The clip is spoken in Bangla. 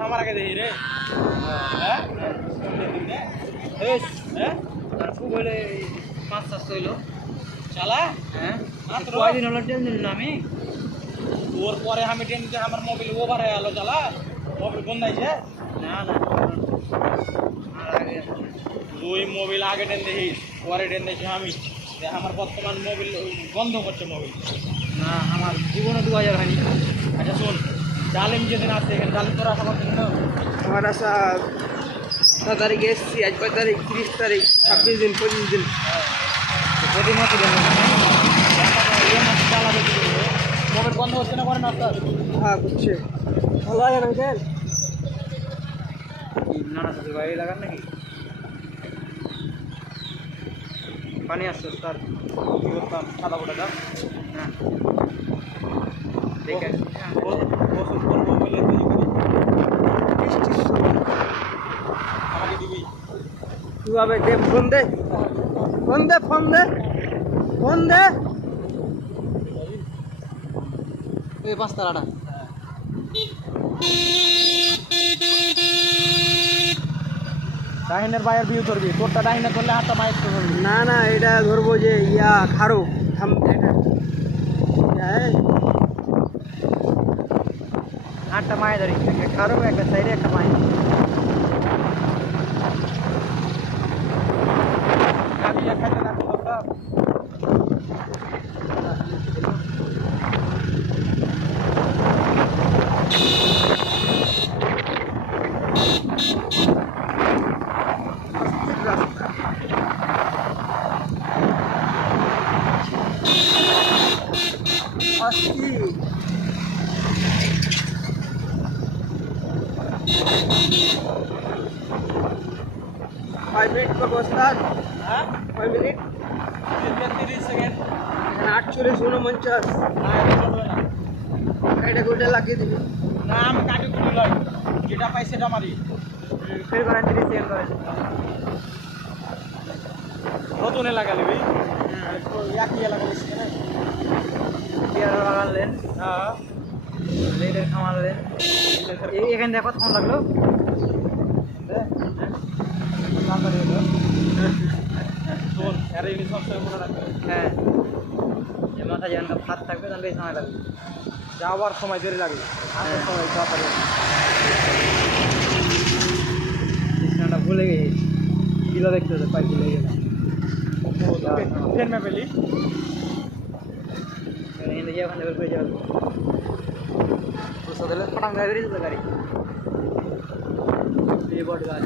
हमारा के दे रे বলে 5-7 হইলো চালা হ্যাঁ মাত্র কয়দিন হলো ট্রেন দিন না আমি ওর পরে আমি ট্রেন যে আমার মোবাইল ওভার হয়ে গেল চালা মোবাইল বন্ধ আছে না না আর আগে দুই মোবাইল আগে ট্রেন দেখিস পরে ট্রেন দেখি আমি যে আমার বর্তমান মোবাইল বন্ধ করছে মোবাইল না আমার জীবনে 2000 হয়নি আচ্ছা শোন জালিম যেদিন আসছে এখানে জালিম তোরা আশা করছিস না আমার আশা 7 তারিখে এসছি আজ 5 তারিখ 30 তারিখ 26 দিন 25 দিন যদি মতো চালাবে মোবাইল বন্ধ হচ্ছে না করে না আপনার হ্যাঁ বুঝছে ভালো আছেন আঙ্কেল নানা শ্বশুর বাড়ি লাগান নাকি পানি আসছে স্যার কি করতাম সাদা গোটা দাম হ্যাঁ দেখে বছর পর মোবাইলে তৈরি করি আমাকে দিবি কিভাবে দে ফোন দে ফোন দে ফোন দে ফোন দে এই 5 তারাটা ডাহিনের বাইরের ভিউ করবি তোরটা ডাহিনে করলে হাতটা মাইক করবি না না এটা ধরবো যে ইয়া খারো থাম আটটা মায়ে ধরি একটা খারো একটা সাইডে একটা মায়ে কাটিয়ে খাইতে থাকবো তোরটা फाइव मिनट पर बस्तार হ্যাঁ 5 মিনিট 30 সেকেন্ড এখানে 48 49 না এটা চলবে না এটা গোটা লাগিয়ে দিবি না আমি কাটি কুটি লয় যেটা পাই সেটা মারি ফের করেন 30 সেকেন্ড করেন নতুন লাগালি ভাই একই লাগালিস না পেয়ারা লাগালেন হ্যাঁ লেটের খামালেন এখানে দেখো কতক্ষণ লাগলো শোন আরে এই সবসময় মনে রাখবে হ্যাঁ যে মাথা যেখানটা ফাঁক থাকবে তখন বেশি সময় লাগবে যাওয়ার সময় দেরি লাগবে আসার সময় তাড়াতাড়ি স্টেশনটা ভুলে গেছি কিলো দেখতে হতো পাই ভুলে গেলাম ট্রেন মে পেলি এখানে গিয়ে ওখানে বের করে যাবো তো সদলে ফটাং গাড়ি বেরিয়েছে তো গাড়ি এই বট গাছ